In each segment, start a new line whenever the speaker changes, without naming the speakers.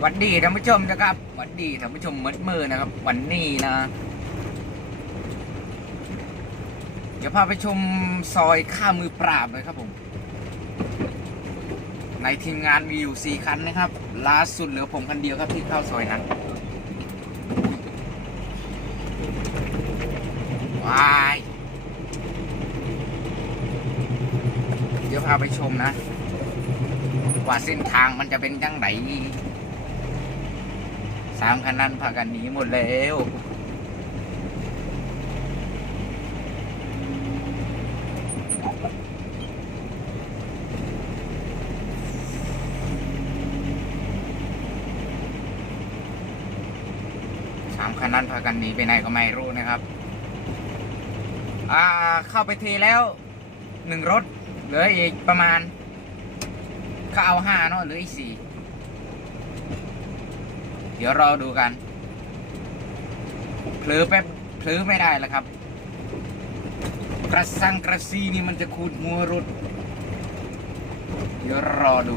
หวันดีท่านผู้ชมนะครับหวันดีท่านผู้ชมมืดมือนะครับ วันนี้นะเดี๋ยวพาไปชมซอยข้ามือปราบเลยครับผม ในทีมงานมีอยู่สี่คันนะครับล่าสุดเหลือผมคันเดียวครับที่เข้าซอยนั้นว้ายเดี๋ยวพาไปชมนะ ว่าเส้นทางมันจะเป็นจังไหน สามคันนั้นพากันหนีหมดแล้วสามคันนั้นพากันหนีไปไหนก็ไม่รู้นะครับ อ่าเข้าไปเทแล้วหนึ่งรถ เหลืออีกประมาณเขาเอาห้าเนาะเหลืออีกสี่ เดี๋ยวรอดูกันเผลอแป๊บเผลอไม่ได้แล้วครับ กระสังกระซีนี่มันจะขูดมัวรุด เดี๋ยวรอดู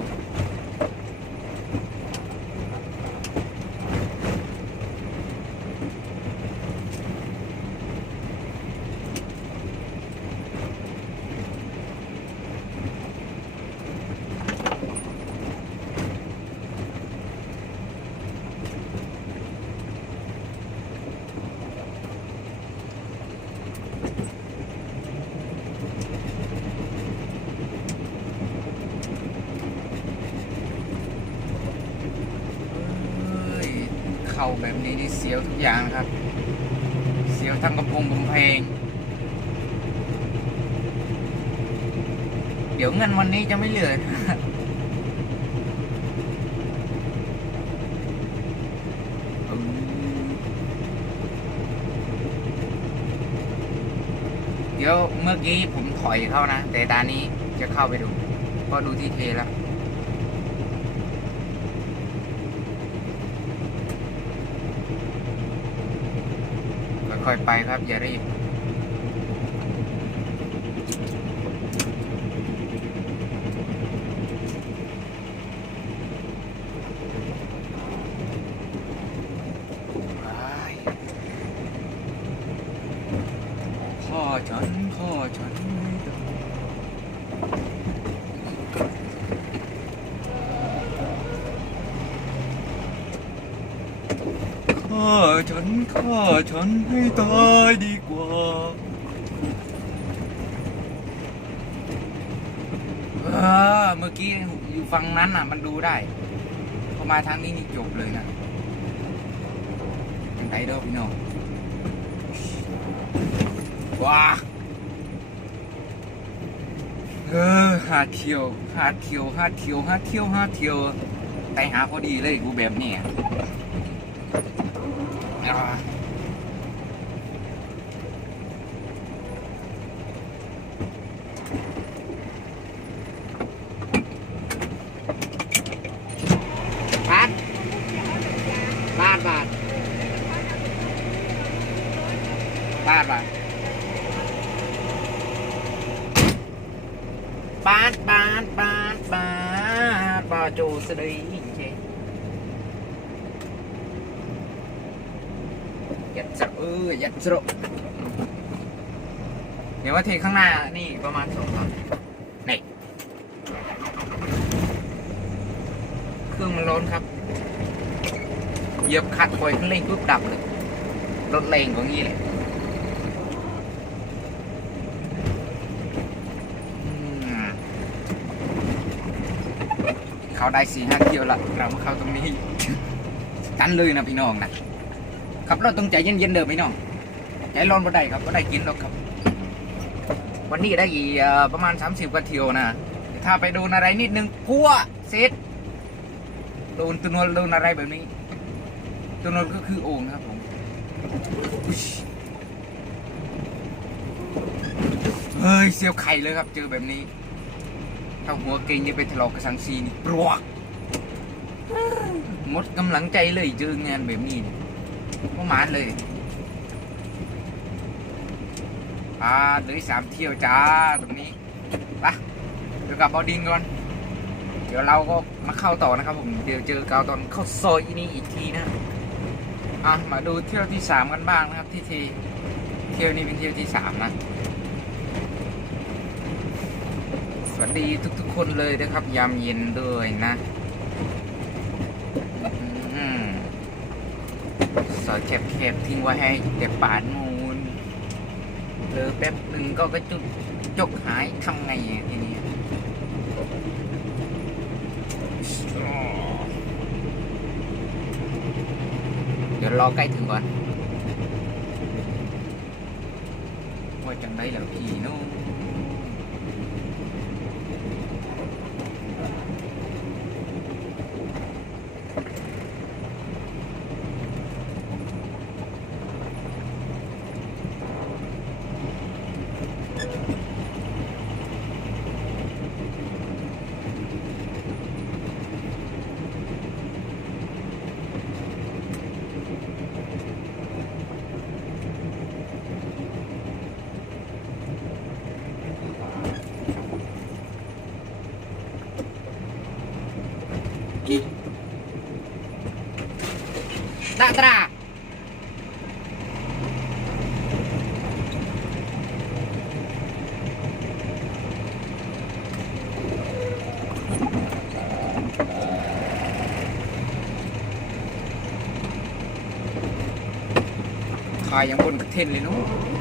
เอ้ย เข้าแบบนี้นี่เสียวทุกอย่างครับ เสียวทั้งกระพงกำแพง เดี๋ยวเงินวันนี้จะไม่เหลือเดี๋ยวเมื่อกี้ผมถอยเข้านะ แต่ตอนนี้จะเข้าไปดู เพราะดูที่เทแล้ว ค่อยๆไปครับอย่ารีบ พ่อฉันพ่อฉันไม่ต้องฆ่าฉันฆ่าฉันให้ตายดีกว่าเออเมื่อกี้อยู่ฝั่งนั้นอะ มันดูได้พอมาทางนี้นี่จบเลยนะยังไงเด้อพี่น้องว้าเออหาเที่ยวหาเที่ยวหาเที่ยวหาเที่ยวหาเที่ยวไปหาพอดีเลยกูแบบนี้ บาทบาทบาทบาทบาทบาทบาทบาทบาทบาโจสะดีเจ ยัดสระเออยัดสระเดี๋ยวว่าเทข้างหน้านี่ประมาณสองตันนี่เครื่องมันร้อนครับเหยียบคัดปล่อยคันเร่งปุ๊บดับเลยรถแรงกว่างี้เลยเขาได้สี่ห้าเที่ยวละเรามาเข้าตรงนี้ตันเลยนะพี่น้องนะ ขับรถต้องใจเย็นๆเด้อพี่น้องใจร้อนบ่ได้ครับบ่ได้กินหรอกครับ วันนี้ได้กี่ประมาณ 30กว่าเที่ยวนะถ้าไปโดนอะไรนิดนึงพัวเสร็จโดนตัวนวลโดนอะไรแบบนี้ตัวนวลก็คือโอ่งนะครับผมเฮ้ยเสียวไข่เลยครับ เจอแบบนี้ถ้าหัวเก่งจะไปทะเลาะกับสังซีนี่ปลวกหมดกำลังใจเลยเจองานแบบนี้นี่ ประมาณเลยอ่าเลืออกสามเที่ยวจ้าตรงนี้ไปเดี๋ยวกลับเอาดินก่อน เดี๋ยวเราก็มาเข้าต่อนะครับผม เดี๋ยวเจอเกาตอนเข้าซอยนี้อีกทีนะอะมาดูเที่ยวที่สามกันบ้างนะครับ ที่ทีเที่ยวนี้เป็นเที่ยวที่สามนะ สวัสดีทุกๆคนเลยนะครับ ยามเย็นด้วยนะอืมซ อยแคบๆทิ้งไว้ให้แต่ป่านมูลเลอแป๊บหนึ่งก็กระจุกจกหายทำไงอะทีนี้เดี๋ยวรอใกล้ถึงก่อน ว่าจังได้แล้วพี่นู้ นตะตาขายยังบนกระเทนเลยเนู้บ้าน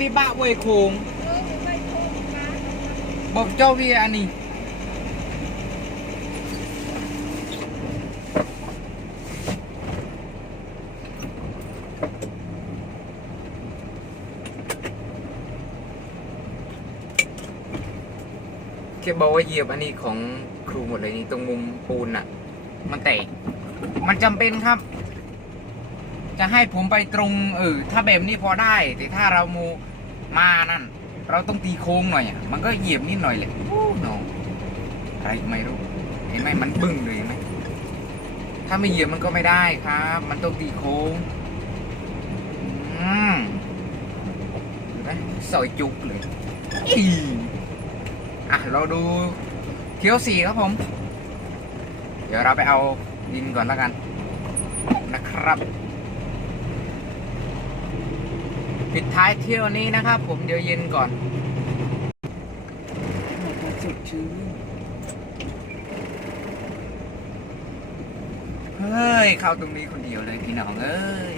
พี่บ้าเวยโคงบอกเจ้าพี่อันนี้แค่บอกว่าเหยียบอันนี้ของครูหมดเลยนี่ตรงมุมปูนอะ มันแตกมันจำเป็นครับ จะให้ผมไปตรงเออถ้าแบบนี้พอได้ แต่ถ้าเรามูมานั่น เราต้องตีโค้งหน่อยอะมันก็เหยียบนิดหน่อยเลยโอ้โนอะไรไม่รู้เห็นไหมมันบึ้งเลยไหมถ้าไม่เหยียบมันก็ไม่ได้ครับ มันต้องตีโค้งอืมนะซอยจุกเลยอีอะเราดูเที่ยวสี่ครับผม เดี๋ยวเราไปเอาดินก่อนแล้วกันนะครับ ปิดท้ายเที่ยวนี้นะครับ ผมเดี๋ยวเย็นก่อนสดชื่นเฮ้ย เข้าตรงนี้คนเดียวเลยพี่น้องเอ้ย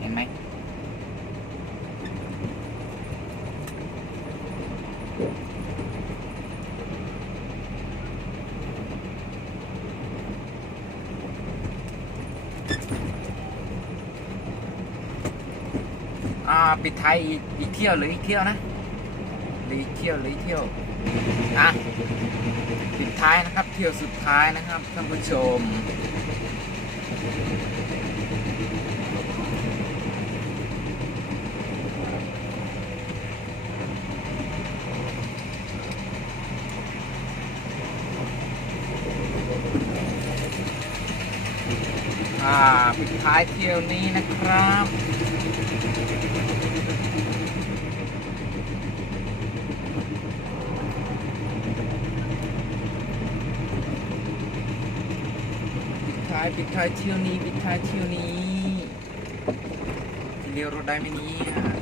เห็นไหม อ่า ปิดท้ายอีกอีกเที่ยวหรืออีกเที่ยวนะหรืออีกเที่ยวหรืออีกเที่ยวอะปิดท้ายนะครับ เที่ยวสุดท้ายนะครับท่านผู้ชมอ่าปิดท้ายเที่ยวนี้นะครับ ปิดท้ายปิดท้ายเที่ยวนี้ปิดท้ายเที่ยวนี้เลี้ยวรถได้ไหมเนี่ย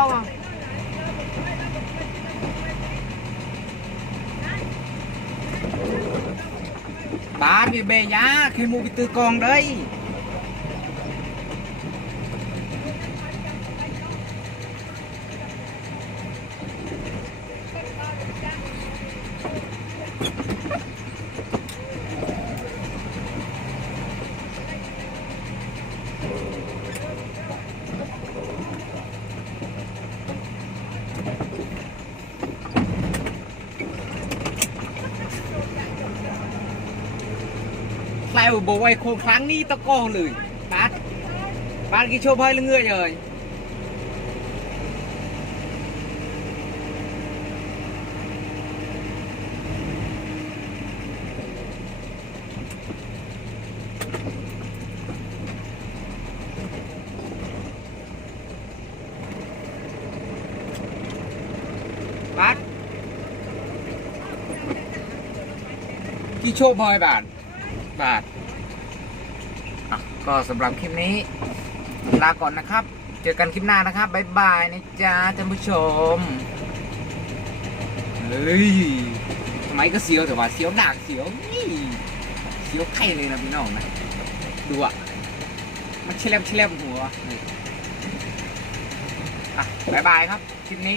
แล้วอ่บาบีเบยาเคมูไปตือกองเลย บาทบาทกี่โชว์พายละเงยเลยบา ก็สำหรับคลิปนี้ ลาก่อนนะครับ เจอกันคลิปหน้านะครับบ๊ายบายนะจ๊ะท่านผู้ชมเฮ้ยทำไมก็เสียวแต่ว่าเสียวหนักเสียวนี่เสียวไข่เลยนะพี่น้องนะดูอะมันเชลมเชลมหัวนี่อะบ๊ายบายครับคลิปนี้